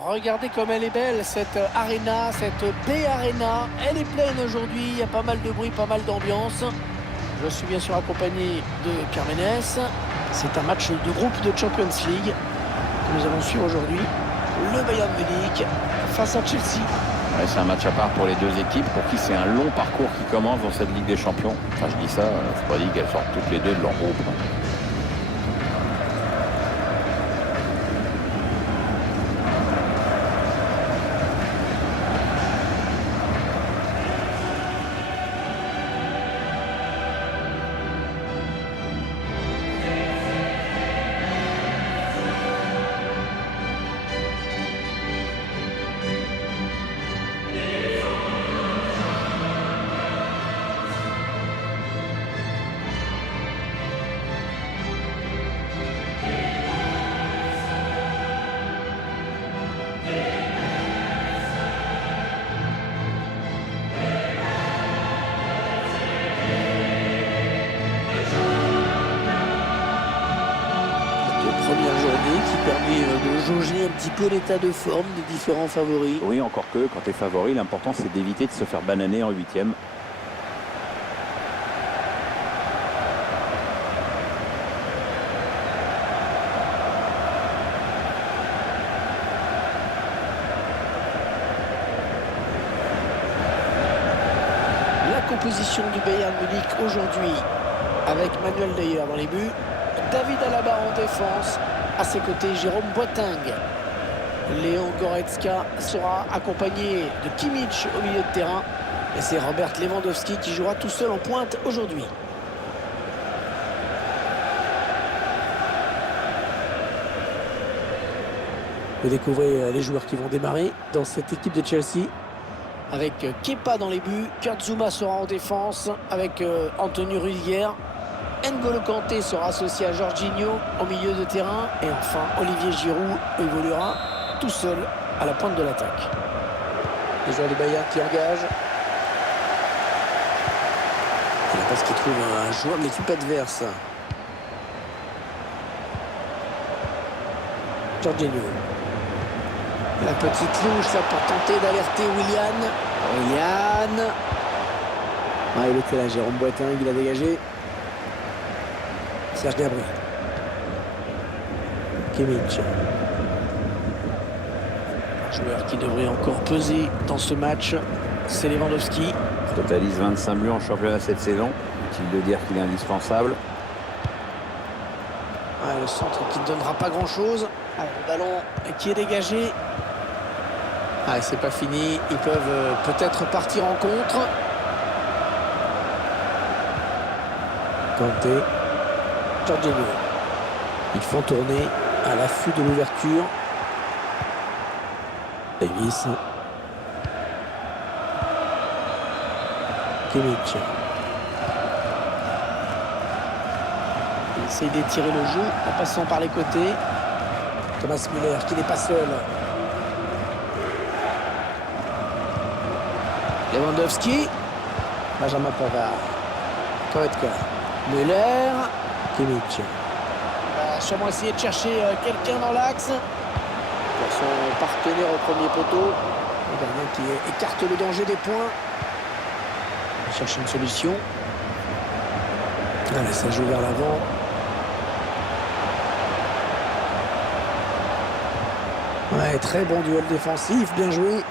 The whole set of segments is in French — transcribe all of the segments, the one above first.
Regardez comme elle est belle, cette arena, cette baie arena. Elle est pleine aujourd'hui, il y a pas mal de bruit, pas mal d'ambiance. Je suis bien sûr accompagné de Carmenes. C'est un match de groupe de Champions League que nous allons suivre aujourd'hui. Le Bayern Munich face à Chelsea. Ouais, c'est un match à part pour les deux équipes pour qui c'est un long parcours qui commence dans cette Ligue des Champions. Enfin, je dis ça, c'est pas dit qu'elles sortent toutes les deux de leur groupe. Première journée qui permet de jauger un petit peu l'état de forme des différents favoris. Oui, encore que quand tu es favori, l'important c'est d'éviter de se faire bananer en huitième. La composition du Bayern Munich aujourd'hui avec Manuel Neuer dans les buts, David Alaba en défense, à ses côtés Jérôme Boateng. Léon Goretzka sera accompagné de Kimmich au milieu de terrain. Et c'est Robert Lewandowski qui jouera tout seul en pointe aujourd'hui. Vous découvrez les joueurs qui vont démarrer dans cette équipe de Chelsea. Avec Kepa dans les buts, Kurt Zouma sera en défense avec Anthony Rudiger. N'Golo Kanté sera associé à Jorginho au milieu de terrain. Et enfin, Olivier Giroud évoluera tout seul à la pointe de l'attaque. Les joueurs du Bayern qui engagent. Et la passe qui trouve un joueur de l'équipe adverse. Jorginho. La petite louche là pour tenter d'alerter Willian. Ah, il était là, Jérôme Boateng, il a dégagé. Serge Gnabry. Kimmich. Un joueur qui devrait encore peser dans ce match, c'est Lewandowski. Il totalise 25 buts en championnat cette saison. Utile de dire qu'il est indispensable. Ouais, le centre qui ne donnera pas grand-chose. Le ballon qui est dégagé. Ah, c'est pas fini. Ils peuvent peut-être partir en contre. Kanté. Jorginho. Ils font tourner à l'affût de l'ouverture. Davis. Kimmich. Il essaye d'étirer le jeu en passant par les côtés. Thomas Müller qui n'est pas seul. Lewandowski. Benjamin Pavard. Goretzka. Müller. Kimmich. Il va sûrement essayer de chercher quelqu'un dans l'axe. Pour son partenaire au premier poteau. Le gardien qui écarte le danger des points. Il cherche une solution. Allez, ça joue vers l'avant. Ouais, très bon duel défensif, bien joué.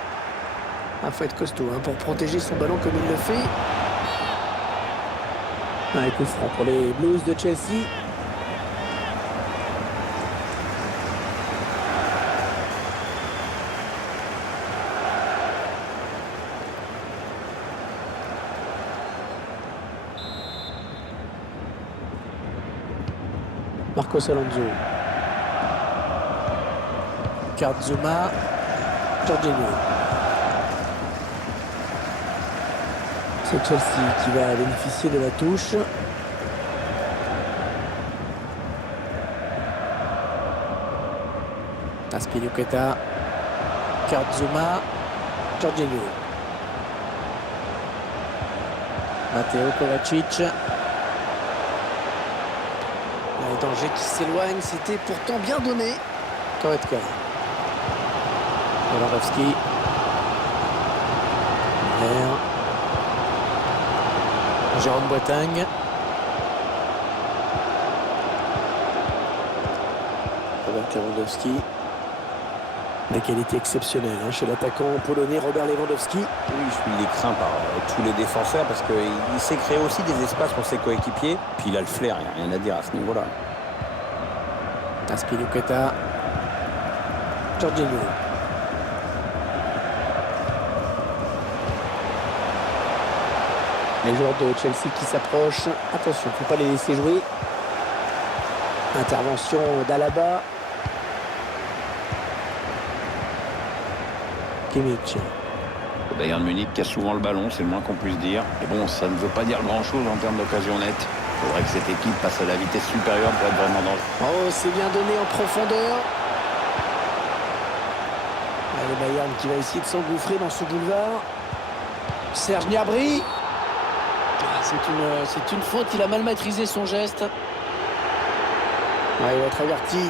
Il faut être costaud pour protéger son ballon comme il le fait. Un coup franc pour les Blues de Chelsea. Marcos Alonso. Kurt Zouma. Jorginho. C'est Chelsea qui va bénéficier de la touche. Azpilicueta. Kurt Zouma. Jorginho. Mateo Kovacic. Le danger qui s'éloigne, c'était pourtant bien donné. Goretzka. Lewandowski. Jérôme Boateng. Robert Lewandowski. Des qualités exceptionnelles chez l'attaquant polonais Robert Lewandowski. Oui, il est craint par tous les défenseurs parce qu'il sait créer aussi des espaces pour ses coéquipiers. Puis il a le flair, il n'y a rien à dire à ce niveau-là. Azpilicueta. Jorginho. Les joueurs de Chelsea qui s'approchent. Attention, il ne faut pas les laisser jouer. Intervention d'Alaba. Kimmich. Le Bayern Munich qui a souvent le ballon, c'est le moins qu'on puisse dire. Et bon, ça ne veut pas dire grand-chose en termes d'occasion nette. Il faudrait que cette équipe passe à la vitesse supérieure pour être vraiment dangereuse. Oh, c'est bien donné en profondeur. Le Bayern qui va essayer de s'engouffrer dans ce boulevard. Serge Gnabry. C'est une faute, il a mal maîtrisé son geste. Il va être averti.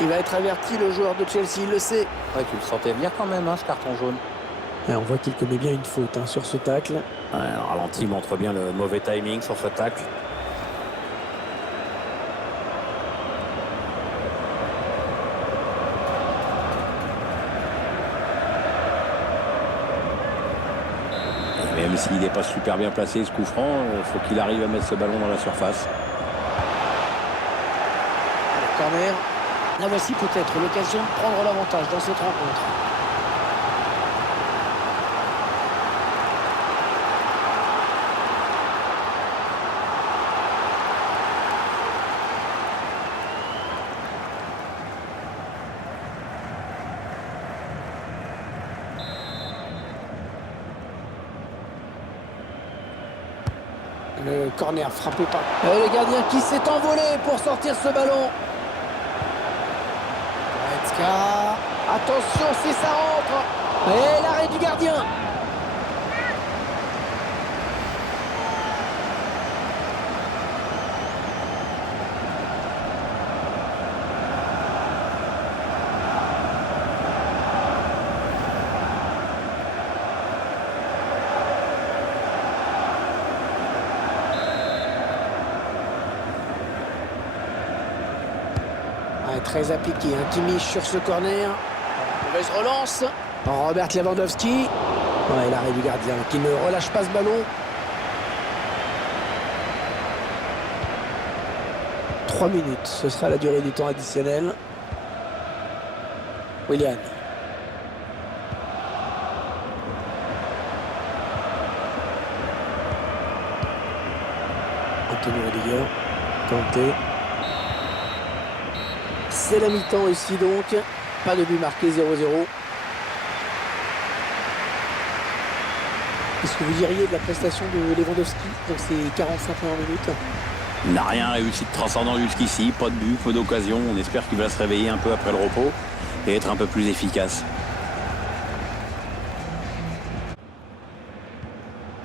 Il va être averti, le joueur de Chelsea, il le sait. Ouais, tu le sentais venir quand même, ce carton jaune. Et on voit qu'il commet bien une faute sur ce tacle. Ouais, le ralenti montre bien le mauvais timing sur ce tacle. Et même s'il n'est pas super bien placé, ce coup franc, il faut qu'il arrive à mettre ce ballon dans la surface. Corner. Là voici peut-être l'occasion de prendre l'avantage dans cette rencontre. Le corner frappé par le gardien qui s'est envolé pour sortir ce ballon. Attention si ça rentre. Et l'arrêt du gardien. Très appliqué, Kimmich sur ce corner. Mauvaise relance. Robert Lewandowski. L'arrêt du gardien qui ne relâche pas ce ballon. 3 minutes, ce sera la durée du temps additionnel. Willian. Anthony Rudiger. Kanté. C'est la mi-temps ici donc. Pas de but marqué, 0-0. Qu'est-ce que vous diriez de la prestation de Lewandowski dans ces 45 premières minutes? Il n'a rien réussi de transcendant jusqu'ici. Pas de but, peu d'occasion. On espère qu'il va se réveiller un peu après le repos et être un peu plus efficace.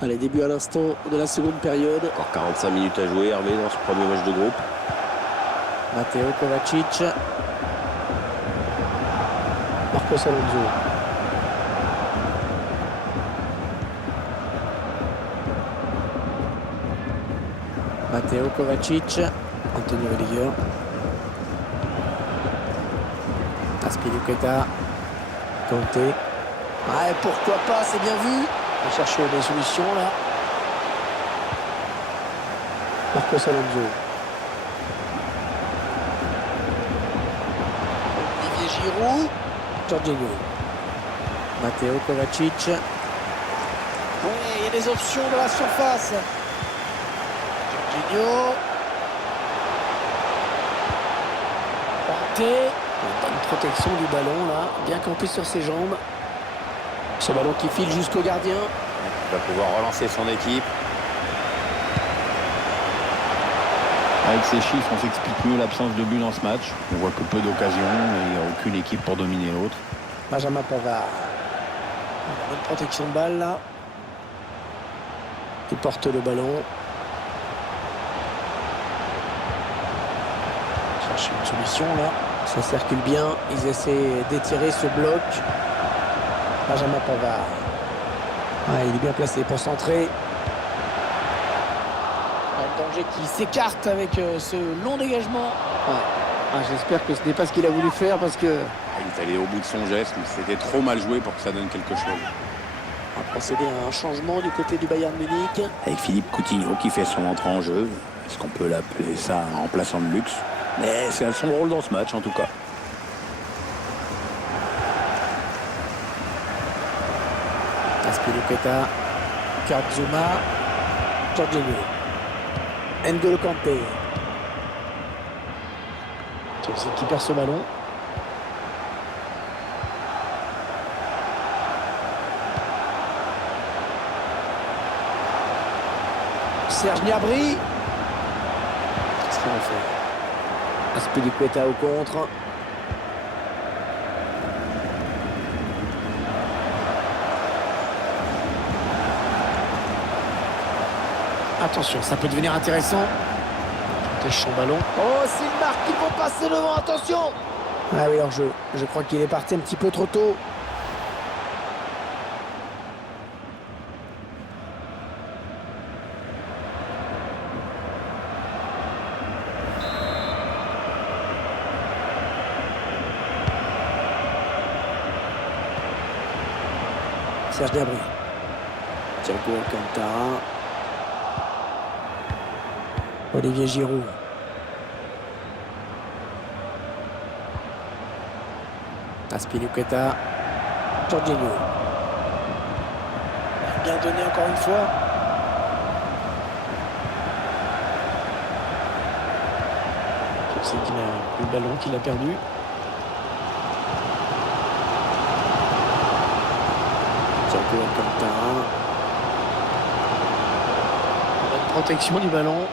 Allez, début à l'instant de la seconde période. Encore 45 minutes à jouer, Hervé, dans ce premier match de groupe. Matteo Kovacic. Marcos Alonso. Matteo Kovacic. Anthony Rudiger. Azpilicueta. Kanté. Ouais, pourquoi pas, c'est bien vu. On va chercher des solutions là. Marcos Alonso. Olivier Giroud. Jorginho. Matteo Kovacic. Oui, il y a des options dans la surface. Jorginho. Kanté. Bonne protection du ballon là. Bien campé sur ses jambes. Ce ballon qui file jusqu'au gardien. Il va pouvoir relancer son équipe. Avec ces chiffres, on s'explique mieux l'absence de but dans ce match. On voit que peu d'occasions et il n'y a aucune équipe pour dominer l'autre. Benjamin Pavard. Bonne protection de balle là. Il porte le ballon. Chercher une solution là. Ça circule bien. Ils essaient d'étirer ce bloc. Benjamin Pavard. Ouais, il est bien placé pour centrer. Le danger qui s'écarte avec ce long dégagement. Ouais. Ah, j'espère que ce n'est pas ce qu'il a voulu faire parce que... Il est allé au bout de son geste, mais c'était trop mal joué pour que ça donne quelque chose. On va procéder à un changement du côté du Bayern Munich. Avec Philippe Coutinho qui fait son entrée en jeu. Est-ce qu'on peut l'appeler ça un remplaçant de luxe? Mais c'est son rôle dans ce match en tout cas. Azpilicueta, Kurt Zouma, Jorginho, N'Golo Kanté. Chelsea qui perd ce ballon. Serge Gnabry. Qu'est-ce qu'il va faire? Azpilicueta au contre. Attention, ça peut devenir intéressant. Protège son ballon. Oh, c'est une marque qui vont passer devant, attention. Ah oui, alors je crois qu'il est parti un petit peu trop tôt. Serge Gnabry. Thiago Alcantara. Olivier Giroud. Azpilicueta. Jorginho. Bien donné encore une fois. Je sais qu'il a le ballon qu'il a perdu. Thiago Alcantara. Bonne protection du ballon.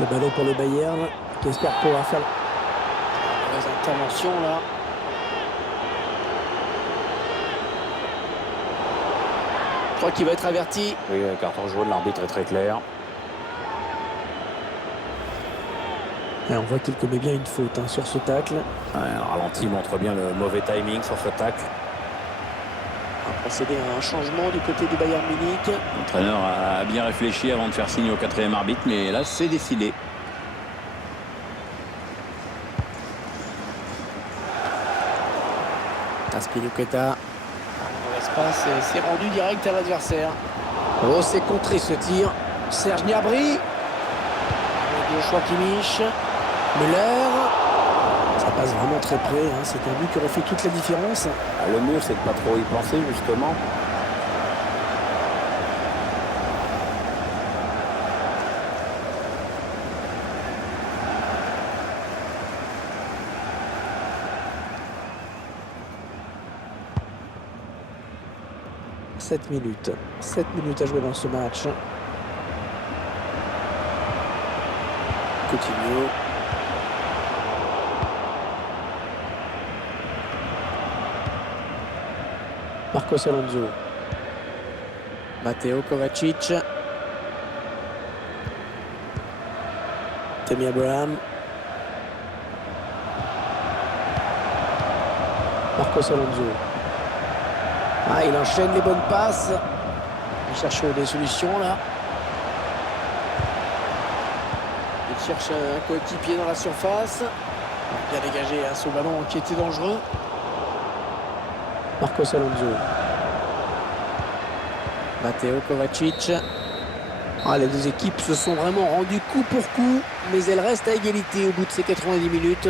Le ballon pour le Bayern qui espère pouvoir faire les interventions là. Je crois qu'il va être averti. Oui, carton jaune, l'arbitre est très clair. Et on voit qu'il commet bien une faute sur ce tacle. Ouais, le ralenti montre bien le mauvais timing sur ce tacle. On va procéder à un changement du côté du Bayern Munich. L'entraîneur a bien réfléchi avant de faire signe au quatrième arbitre, mais là, c'est décidé. Azpilicueta. L'espace c'est rendu direct à l'adversaire. Oh, c'est contré ce tir. Serge Gnabry. Joshua Kimmich. Müller. Ça passe vraiment très près. C'est un but qui aurait fait toute la différence. Le mieux, c'est de pas trop y penser, justement. « 7 minutes. 7 minutes à jouer dans ce match. Coutinho. Marcos Alonso. Matteo Kovacic. Tammy Abraham. Marcos Alonso. Ah, il enchaîne les bonnes passes. Il cherche des solutions là. Il cherche un coéquipier dans la surface. Bien dégagé ce ballon qui était dangereux. Marcos Alonso. Matteo Kovacic. Ah, les deux équipes se sont vraiment rendues coup pour coup, mais elles restent à égalité au bout de ces 90 minutes.